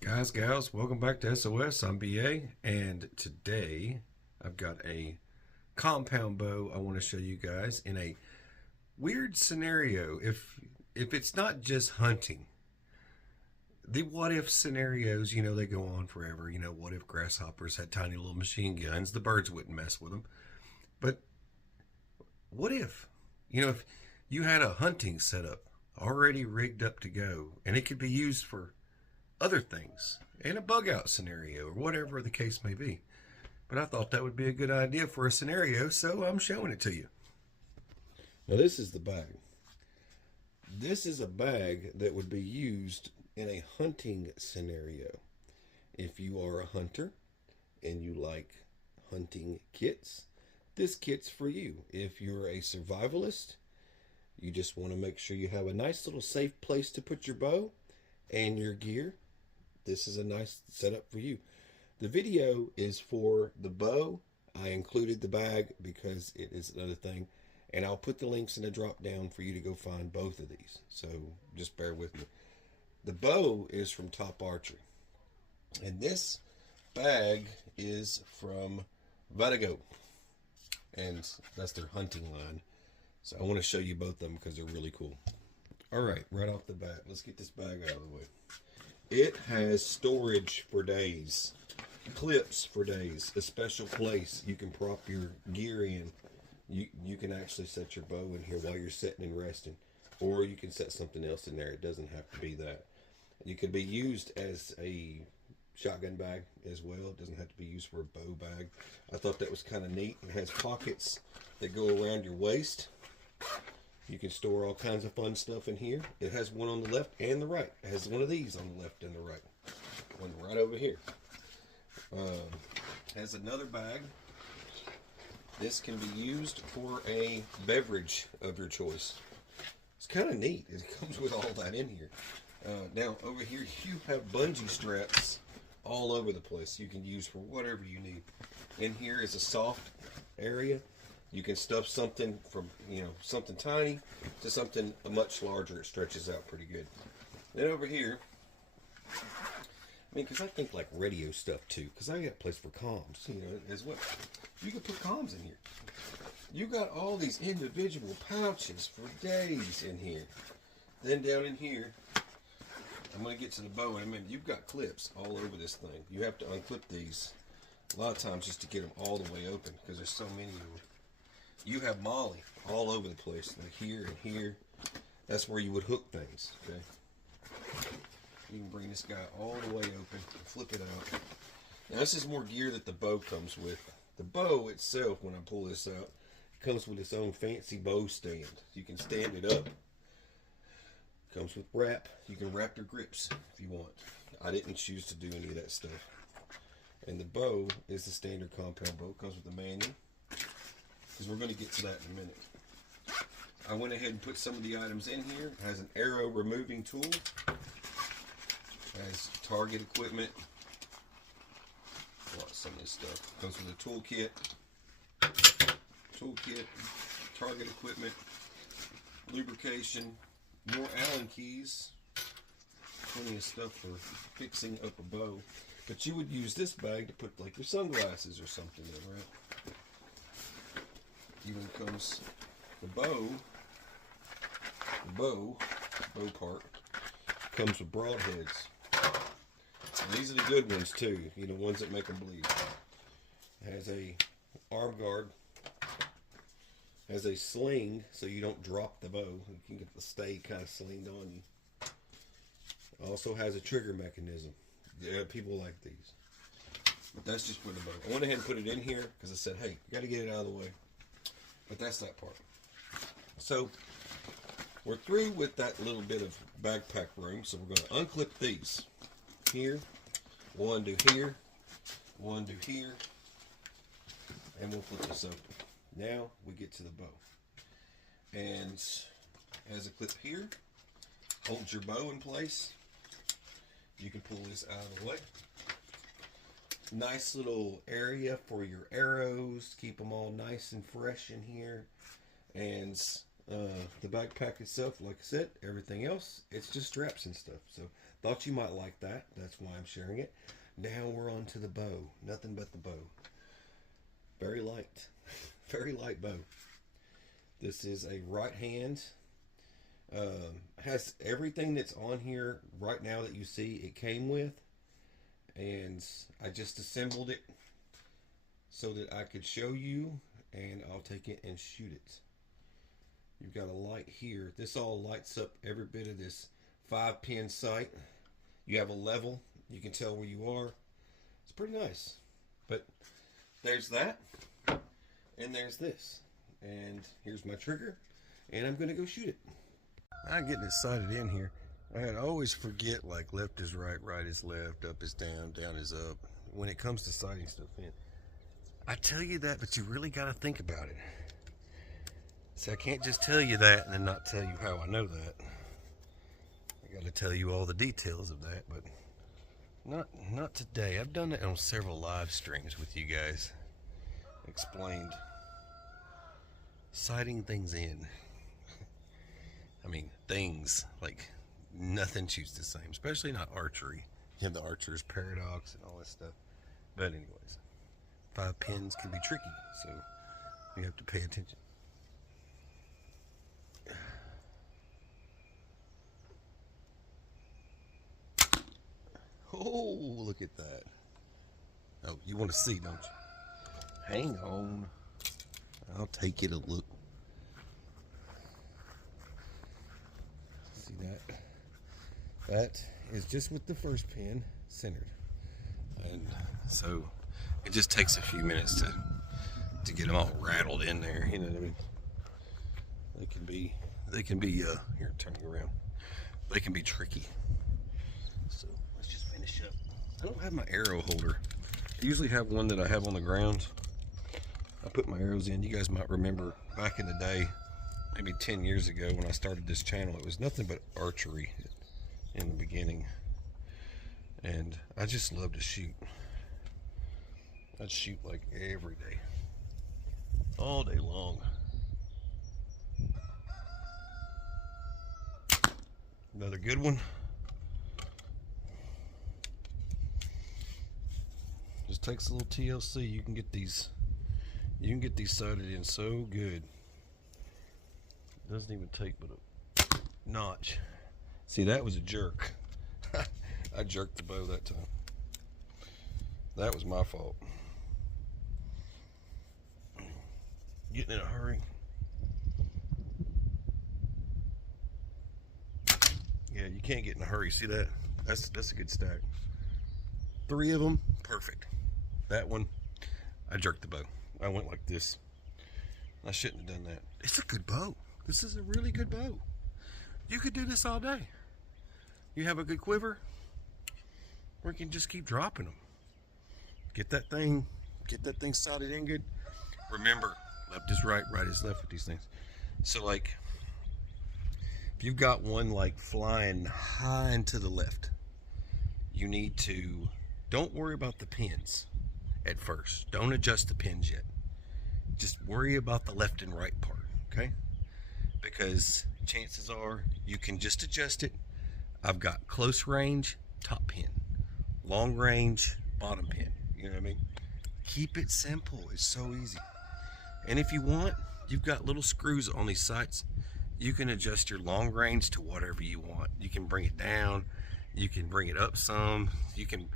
Guys, gals, welcome back to SOS. I'm BA, and today I've got a compound bow I want to show you guys in a weird scenario. If it's not just hunting, the what if scenarios, they go on forever. What if grasshoppers had tiny little machine guns? The birds wouldn't mess with them. But what if you had a hunting setup already rigged up to go, and it could be used for other things in a bug out scenario or whatever the case may be. But I thought that would be a good idea for a scenario, so I'm showing it to you. Now, this is the bag. This is a bag that would be used in a hunting scenario. If you are a hunter and you like hunting kits, this kit's for you. If you're a survivalist, you just want to make sure you have a nice little safe place to put your bow and your gear, this is a nice setup for you. The video is for the bow. I included the bag because it is another thing. And I'll put the links in the drop down for you to go find both of these. So just bear with me. The bow is from Top Archery. And this bag is from Vertigo. And that's their hunting line. So I want to show you both of them because they're really cool. Alright, right off the bat, let's get this bag out of the way. It has storage for days, clips for days, a special place you can prop your gear in. You can actually set your bow in here while you're sitting and resting, or you can set something else in there. It doesn't have to be that. It can be used as a shotgun bag as well. It doesn't have to be used for a bow bag. I thought that was kind of neat. It has pockets that go around your waist. You can store all kinds of fun stuff in here. It has one on the left and the right. It has one of these on the left and the right. One right over here. Has another bag. This can be used for a beverage of your choice. It's kind of neat. It comes with all that in here. Now, over here, you have bungee straps all over the place. You can use for whatever you need. In here is a soft area. You can stuff something from, something tiny to something much larger. It stretches out pretty good. Then over here, because I think like radio stuff too, because I got a place for comms, as well. You can put comms in here. You got all these individual pouches for days in here. Then down in here, I'm going to get to the bow in a minute. You've got clips all over this thing. You have to unclip these a lot of times just to get them all the way open because there's so many of them. You have molly all over the place, like here and here. That's where you would hook things, okay? You can bring this guy all the way open, flip it out. Now this is more gear that the bow comes with. The bow itself, when I pull this out, comes with its own fancy bow stand. You can stand it up. Comes with wrap. You can wrap your grips if you want. I didn't choose to do any of that stuff. And the bow is the standard compound bow. It comes with a manual. Because we're going to get to that in a minute. I went ahead and put some of the items in here. It has an arrow removing tool. It has target equipment. Some of this stuff. It comes with a toolkit. Target equipment. Lubrication. More Allen keys. Plenty of stuff for fixing up a bow. But you would use this bag to put like your sunglasses or something in, right? Even comes the bow part comes with broadheads. And these are the good ones too, ones that make them bleed. It has a arm guard, has a sling so you don't drop the bow. You can get the stay kind of slinged on you. Also has a trigger mechanism. Yeah, people like these. But that's just for the bow. I went ahead and put it in here because I said, hey, you got to get it out of the way. But that's that part. So we're through with that little bit of backpack room. So we're going to unclip these. Here, one do here, one do here, and we'll flip this open. Now we get to the bow. And as a clip here, holds your bow in place. You can pull this out of the way. Nice little area for your arrows. Keep them all nice and fresh in here. And the backpack itself, like I said, everything else, it's just straps and stuff. So thought you might like that. That's why I'm sharing it. Now we're on to the bow. Nothing but the bow. Very light. Very light bow. This is a right hand. Has everything that's on here right now that you see it came with. And I just assembled it so that I could show you, and I'll take it and shoot it. You've got a light here. This all lights up every bit of this 5-pin sight. You have a level. You can tell where you are. It's pretty nice. But there's that. And there's this. And here's my trigger. And I'm going to go shoot it. I'm getting it sighted in here. I always forget, like, left is right, right is left, up is down, down is up. When it comes to sighting stuff in. I tell you that, but you really got to think about it. See, I can't just tell you that and then not tell you how I know that. I got to tell you all the details of that, but not today. I've done it on several live streams with you guys. Explained sighting things in. I mean, things like nothing shoots the same, especially not archery. You have the archer's paradox and all that stuff. But anyways, 5 pins can be tricky, so you have to pay attention. Oh, look at that. Oh, you want to see, don't you? Hang on. I'll take it a look. See that? That is just with the first pin centered. And so it just takes a few minutes to get them all rattled in there. You know what I mean? They can be here, turning around. They can be tricky. So let's just finish up. I don't have my arrow holder. I usually have one that I have on the ground. I put my arrows in. You guys might remember back in the day, maybe 10 years ago when I started this channel, it was nothing but archery in the beginning. And I just love to shoot. I'd shoot like every day. All day long. Another good one. Just takes a little TLC. You can get these sighted in so good. Doesn't even take but a notch. See, that was a jerk. I jerked the bow that time. That was my fault. Getting in a hurry. Yeah, you can't get in a hurry. See that? That's a good stack. 3 of them, perfect. That one, I jerked the bow. I went like this. I shouldn't have done that. It's a good bow. This is a really good bow. You could do this all day. You have a good quiver, or you can just keep dropping them. Get that thing sighted in good. Remember, left is right, right is left with these things. So like, if you've got one like flying high and to the left, you need to, don't worry about the pins at first. Don't adjust the pins yet. Just worry about the left and right part, okay? Because chances are you can just adjust it. I've got close range, top pin. Long range, bottom pin. You know what I mean? Keep it simple. It's so easy. And if you want, you've got little screws on these sights. You can adjust your long range to whatever you want. You can bring it down. You can bring it up some. You can,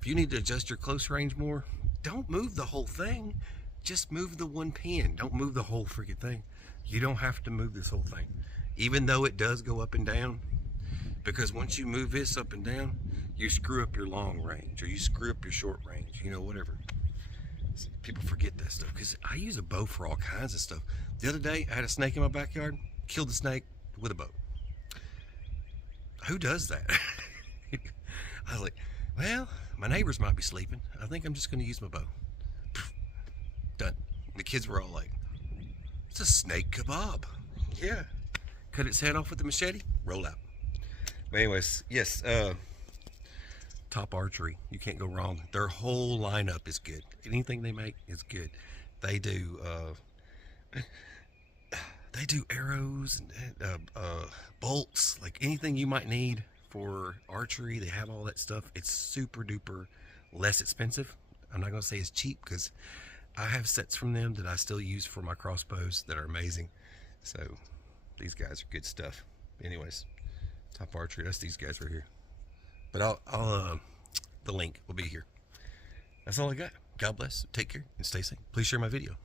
if you need to adjust your close range more, don't move the whole thing. Just move the one pin. Don't move the whole freaking thing. You don't have to move this whole thing. Even though it does go up and down, because once you move this up and down, you screw up your long range or you screw up your short range, you know, whatever. People forget that stuff because I use a bow for all kinds of stuff. The other day, I had a snake in my backyard, killed the snake with a bow. Who does that? I was like, well, my neighbors might be sleeping. I think I'm just going to use my bow. Done. The kids were all like, it's a snake kebab. Yeah. Cut its head off with the machete, roll out. But anyways, yes, Top Archery, you can't go wrong. Their whole lineup is good. Anything they make is good. They do arrows and bolts, like anything you might need for archery. They have all that stuff. It's super duper less expensive. I'm not going to say it's cheap because I have sets from them that I still use for my crossbows that are amazing. So these guys are good stuff. Anyways, Top Archery, that's these guys right here. But the link will be here. That's all I got. God bless. Take care and stay safe. Please share my video.